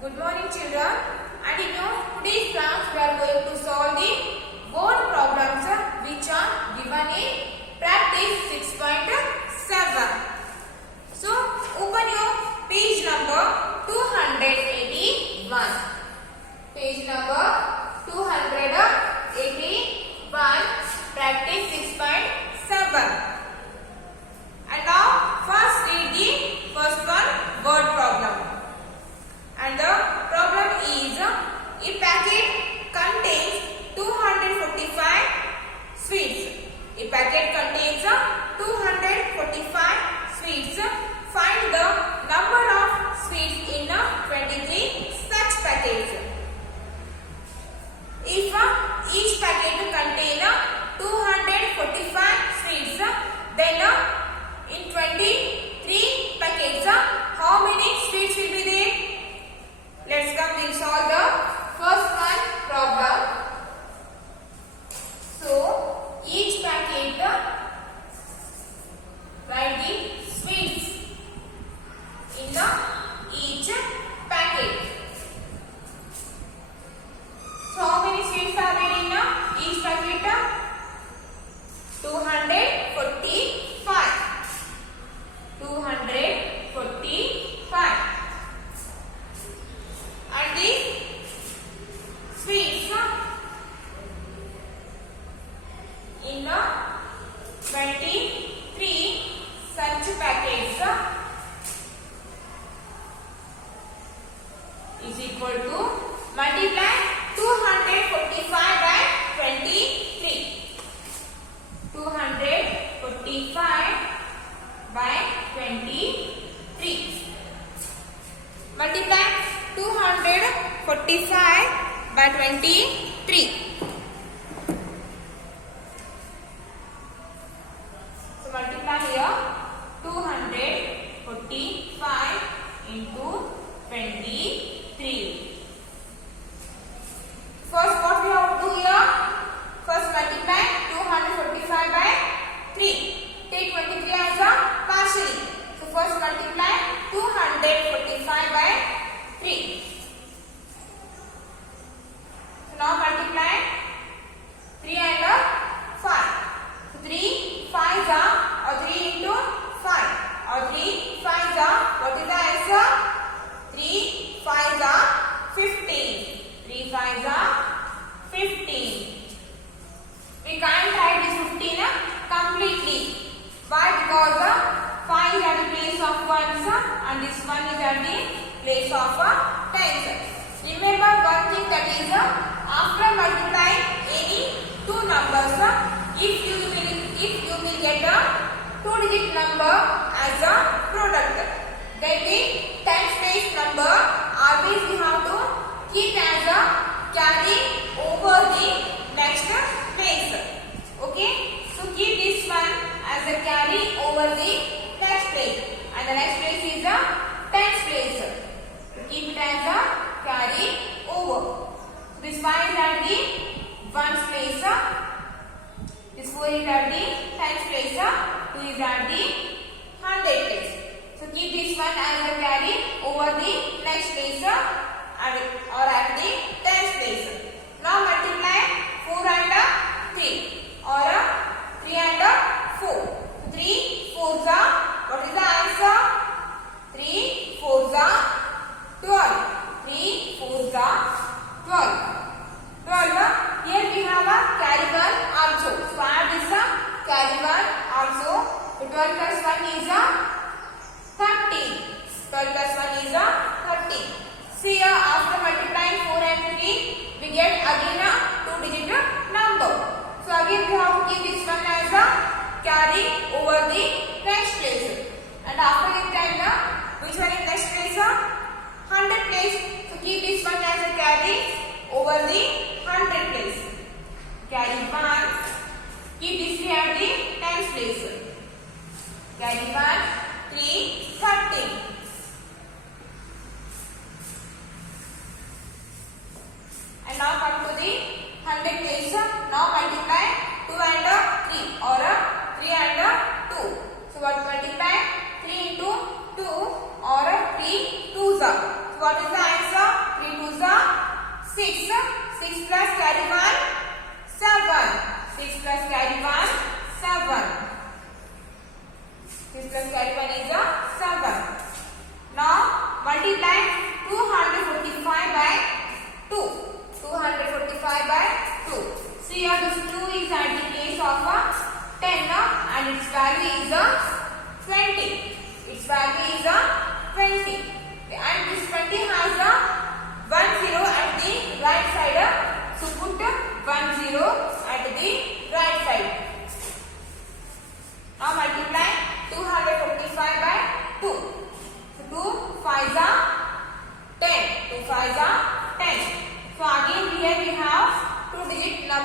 Good morning children, and in today's class we are going to solve the board problems which are given in practice 6.7. So open your page number 281. Page number 281, practice 6.7. And now first read the first one, word problem. And the problem is, a packet contains 245 sweets. A packet contains 245 sweets. Find the number of sweets in 23 such packets. If each packet contains 245 sweets, then in 23 packets, how many sweets will be there? Let's come, we'll solve the first one problem. So, each packet, write the sweets in each packet. So, how many sweets are there in each packet? 245. 245. And the sweets in 23 such packets is equal to multiply 245 by 23. 245 by 23. Multiply 245 by 23. So multiply here 245 into 23. First what we have to do here? First multiply 245 by 3. Take 23 as a partially. So first multiply 245 by 3. So now multiply 3 and 5. So 3 5s are, or 3 into 5, or 3 5s are, what is the answer? 3 5s are 15. 3 5s are 15. We can't write this 15 completely. Why? Because 5 is at the place of 1s and this 1 is at the place of 10s. Remember one thing, that is after multiplying any two numbers, if you will get a 2-digit number as a product, then the 10th place number always we have to keep as a carry over the next place. Okay, so keep this one as a carry over the next place, and the next place is a 10th place. Keep it as a carry over. This 5 is at the 1's place, this 4 is at the 10th place, 2 is at the 100th place. So keep this one as a carry over the next place or at the 10th place. Now multiply 4 and 3 or 3 and 4. 3 4s are, what is the answer? 3 4s are 12. 3 4s are 12. 12. Here we have a carry 1 also. So add this carry 1 also. So 12 plus 1 is 13. 12 plus 1 is 13. See here, after multiplying 4 and 3, we get again a 2-digit number. So again we have to keep this one as a carry over the next place. And after it time, which one is next place? 100 place. So keep this one as a carry over the 100 place. Carry 1. Keep this 3 at the 10th place. Carry 1, 3, 13. And now come to the 100 place. Now multiply 2 and 3 or 3 and 2. So what multiply 3 into 2 or 3 2s are. So what is the answer?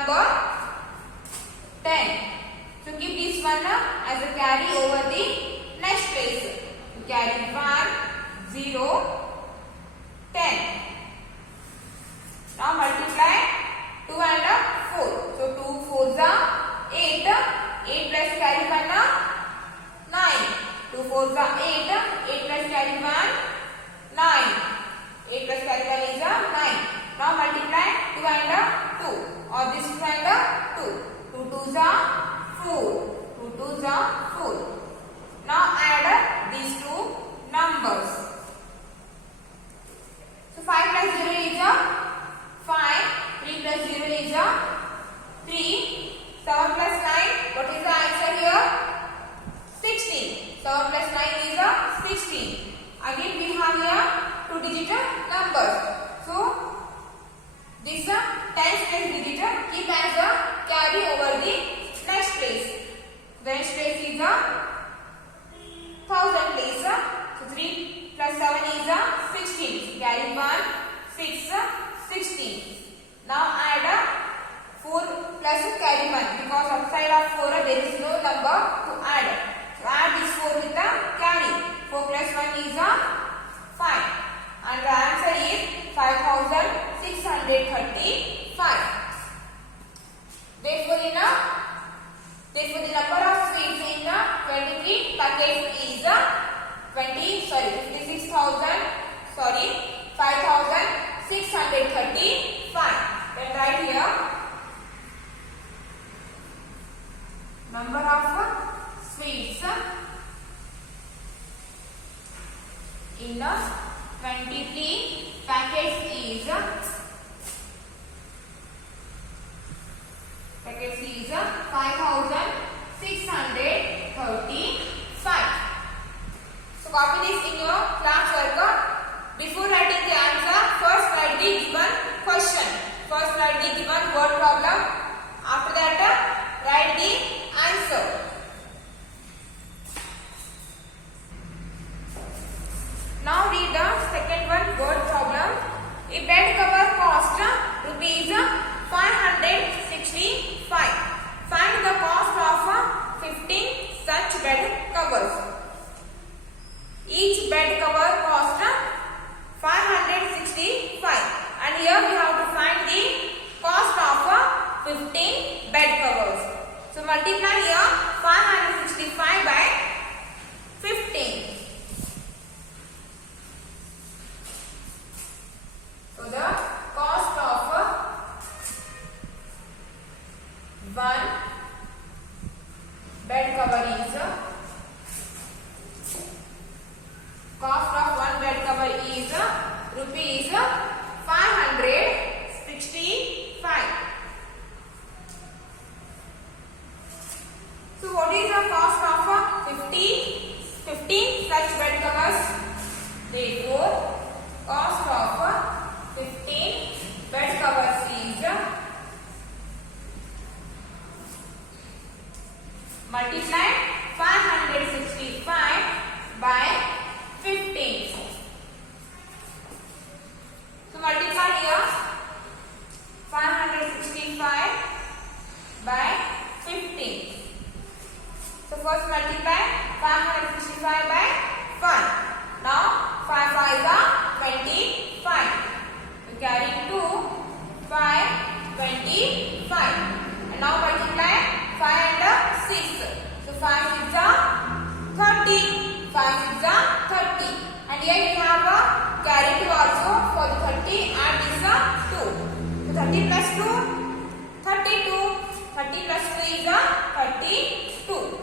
number 10. So keep this one as a carry over the next place. Carry 1, 0, 10. Now multiply 2 and 4. So 2 4s are 8. 8 plus carry 1 9. 2 4s are 8. 8 plus carry 1 9. 8 plus carry 1 is 9. Now multiply 2 and 2. Or this 2 and 2. 2 2s are 4. 2 2s are 4. Now add these two numbers. So 5 plus 0 is 5. 3 plus 0 is 3. 7 plus 9. What is the answer here? 16. 7 plus 9 is 16. Again we have here 2-digit numbers. So this 10th place digit keep as a carry over the next place. The next place is 1000 place. So 3 plus 7 is 16. Carry 1, 6, 16. Now add 4 plus carry 1 because outside of 4 there is no number to add. So add this 4 with the carry. 4 plus 1 is 5. And the answer is 5635. Therefore the number of sweets in 23 packets is 5635. Then write here number of sweets in 23 packets is 5635. So copy this in your class work. Before writing the answer, first write the given question. First write the given word problem. After that, write the answer. Now read the second one word problem. A bed cover cost rupees 565. Find the cost of 15 such bed covers. Each bed cover cost 565. And here we have to find the cost of 15 bed covers. So multiply here 565 by 15. So the cost of one bed cover is rupees 565. So what is the cost of 15 such bed covers? Therefore, cost of 15 bed covers is multiply 565 by 15. So multiply here 565 by 15. So first multiply 565 by 1. Now 5 5s are 25. We carry 2, 5, 25. And now multiply 5 and 6. So 5 6s are 30. 5 6s are 30. And here we have a carry 2 also for the 30 and this 2. So 30 plus 2, 32. 30 plus 2 is 32.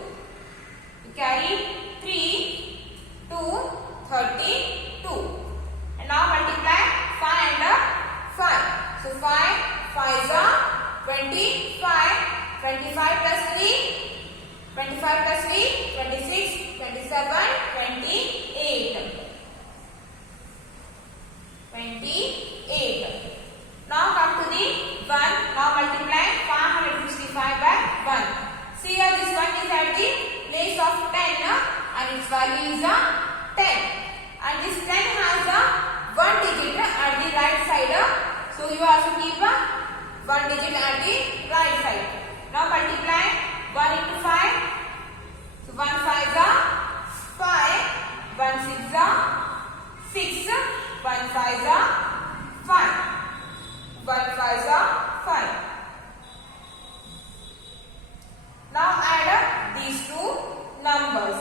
We carry 3, 2, 32. And now multiply 5 and 5. So 5, 5s are 25. 25 plus 3, 25 plus 3, 26, 27, 28. 28. Now come to the 1. Now multiply 565 by 1. See here this one is at the place of 10 and its value is 10. And this 10 has a 1 digit at the right side. So you also keep 1 digit at the right 5 are 5. 1 5 are 5. Now add these two numbers.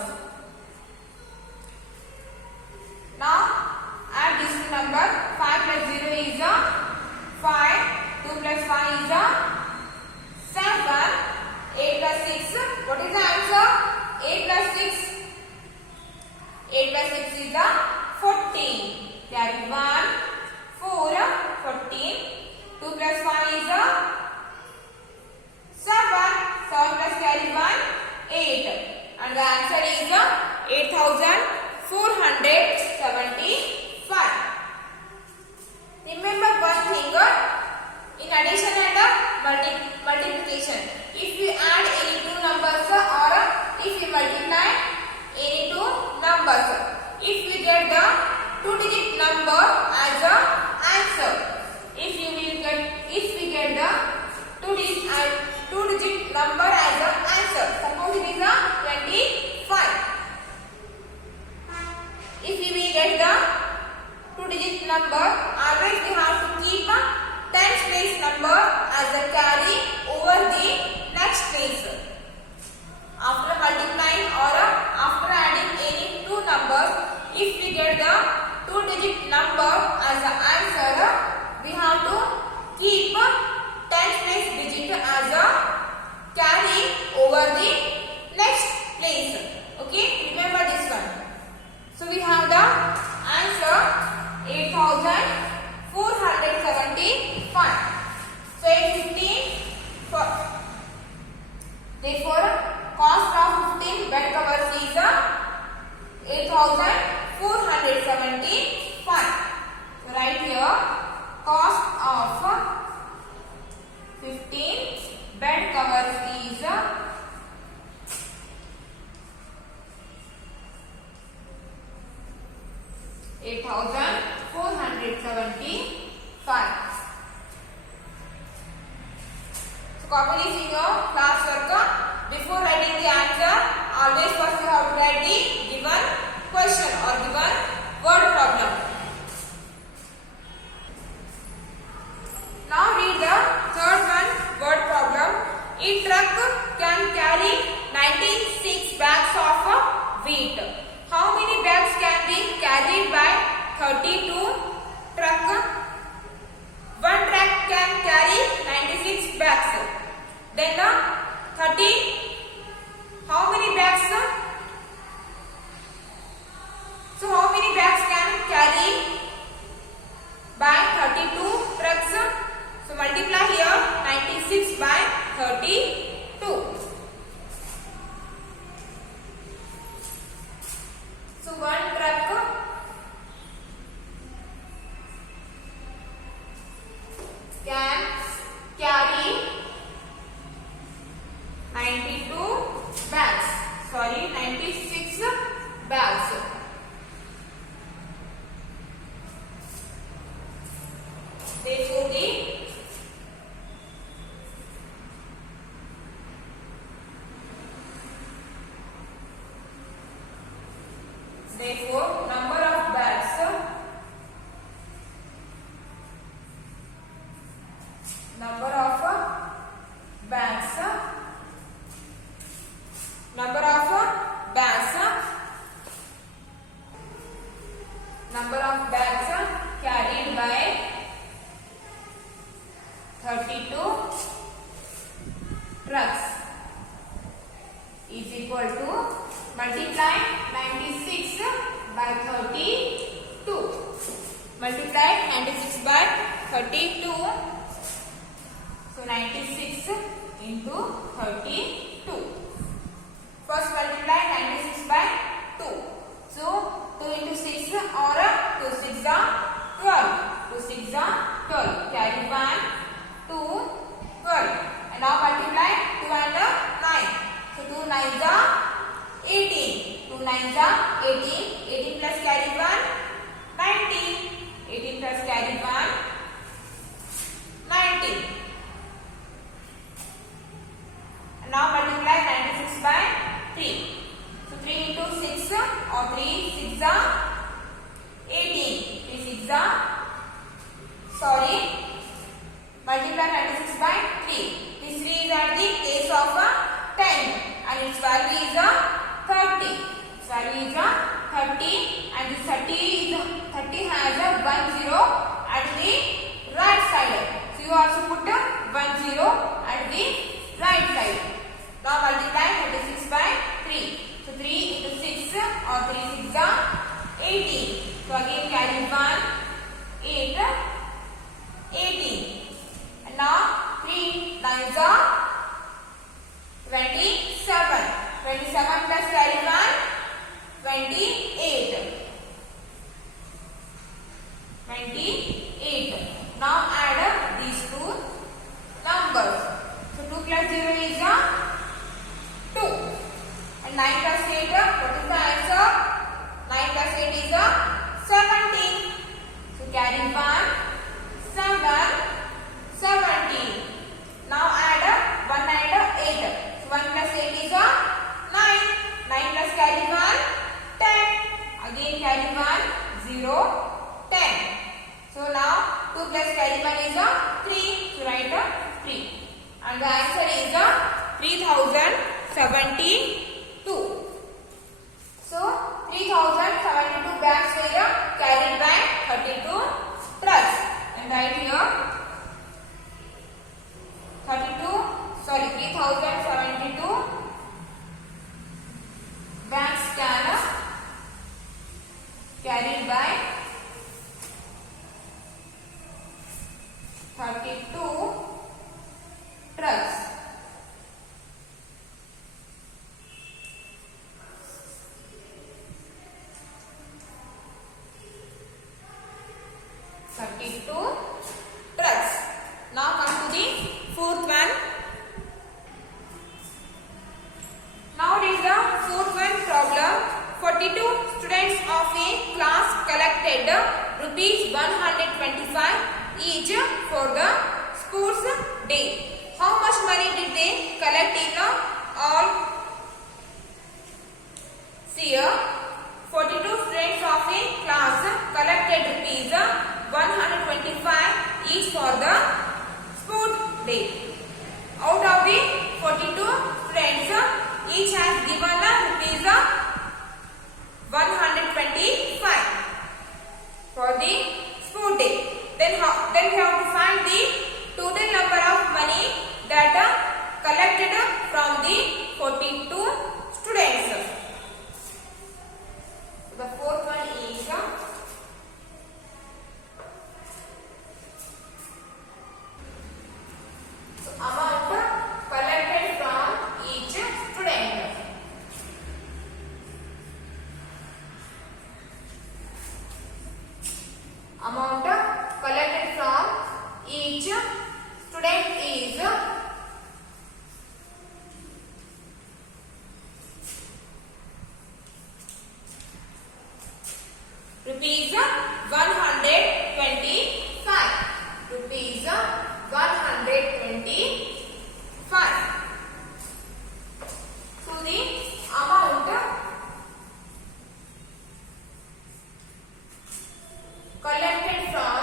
Now add these two numbers. 5 plus 0 is a 5. 2 plus 5 is a 7. 8 plus 6. What is the answer? 8 plus 6. 8 plus 6 is a 14. Carry 1. 4. 14. 2 plus 5 is a 7. 7 plus carry 1. 8. And the answer is 8,475. Remember one thing, in addition and multiplication. If you add any two numbers or if you multiply any two numbers, if we get the two-digit number as a answer, if we get the two-digit number as a answer, suppose it is a 25. If we will get the two-digit number, always we have to keep a tens place number as a carry over the next place. After multiplying or after adding any two numbers, if we get the two-digit number as an answer, we have to keep tens place digit as a carry over the next place. Okay, remember this one. So we have the answer 8,475. So 815. Therefore, cost of 15 bed covers is 8,475. So right here, cost of 15 bed covers is 8,475. So copy this in your class work. Before writing the answer, always first you have to write the given question or given word problem. Now read the third one, word problem. A truck can carry 96 bags of wheat. How many bags can be carried by 32 truck? One truck can carry 96 bags. Then 30. How many bags? So how many bags can carry by 32 trucks? So multiply here 96 by 32. So one truck can carry 92 bags. Sorry, 96 bags. Therefore, number of bags number of bags carried by 32 trucks is equal to multiply 96 by 32. Multiply 96 by 32. So 96 into 32. First multiply 96 by 2. So 2 into 6 or 2 6 are 12. 2 6 are 12. Carry 1, 2, 12. And now multiply 2 and 9. So 2 9s are 18. 2 9s are 18. 18 plus carry 1, 19. 18 plus carry 1, 19. And now multiply 96 by 3. So 3 into 6 or 3 6 are 18. 8, 18. And now 3 9s are 27. 27 plus carry 1, 28. 28. Now add up these two numbers. So 2 plus 0 is 2. And 9 plus 8, what is the answer? 9 plus 8 is 17. So carry 1, 7, 17. Now add up 1 and 8. So 1 plus 8 is 9. 9 plus carry 1, 10. Again carry 1, 0, 10. So now 2 plus carry 1 is 3. So write 3. And the answer is 3072. So 3072 bags were carried by 32 trucks. And right here 3072 bags carried by 32 trucks. Now come to the fourth one. Now it is the fourth one problem. 42 students of a class collected rupees 125 each for the sports day. How much money did they collect in all? See here, 42 students of a class collected rupees 125 each for the sport day. Out of the 42 students, each has given rupees 125 for the sport day. Then we have to find the total number of money that collected from the 42 students. The fourth one is amount collected from each student. Amount collected from each student is rupees 125. Rupees 125. So the amount collected from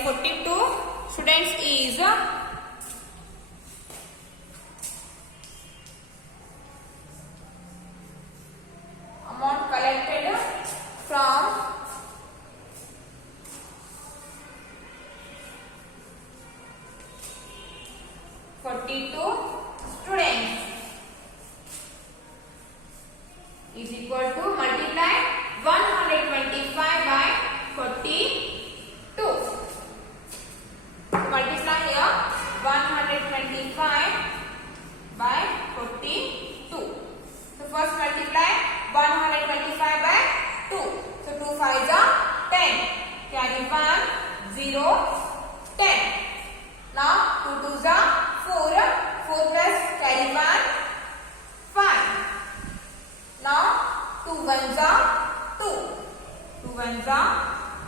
42 students is amount collected from 42 students is equal to multiply 125 by 42. Multiply here 125 by 42. So first multiply 125 by 2. So 2 5s are 10. Carry 1, 0, 10. Now 2 2s are 4. 4 plus carry 1, 5. Now 2 1s are 2. 2 1s are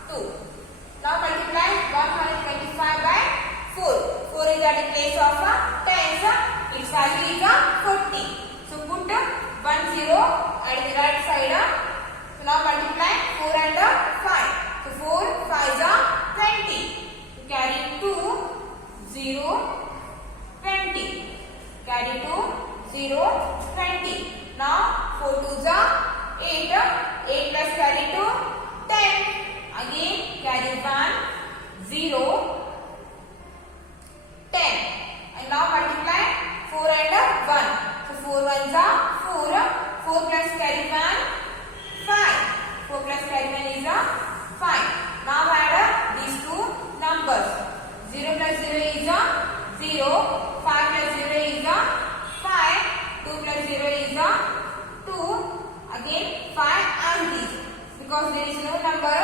2. Now multiply 125 by 4. 4 is at the place of tens. Its value is 40. So put 1 0 at the right side. So now multiply 4 and 5. So 4 5s are 20. So carry 2 0 20. Carry 2 0 20. Now 4 2s are 8. 8 plus carry 2 10. Again carry 1 0 10. And now multiply 4 and 1. So 4 1s are 4. 4 plus carry 1 4 plus 10 is 5. Now add these two numbers. 0 plus 0 is 0. 5 plus 0 is 5. 2 plus 0 is 2. Again 5 and these, because there is no number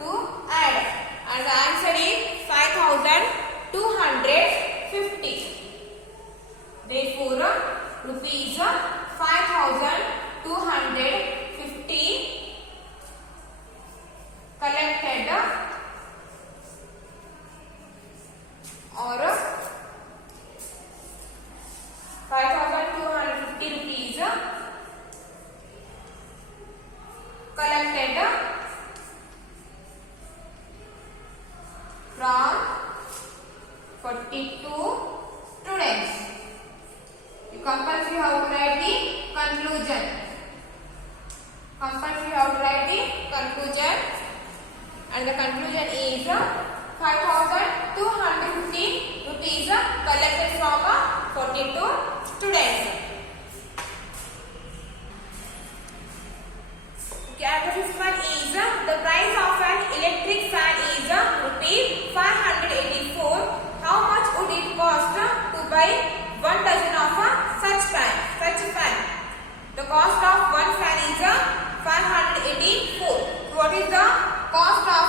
to add, and the answer is 5250. Therefore rupees 5250 collected or 5250 rupees collected from 42 students. You compulsory have to write the conclusion. Compulsory have to write the conclusion, and the conclusion is 5250 rupees collected from 42 students. Okay, and the fifth one is the price of an electric fan is rupees 584. How much would it cost to buy 1 dozen of such fan? The cost of one fan is 584. What is the cost of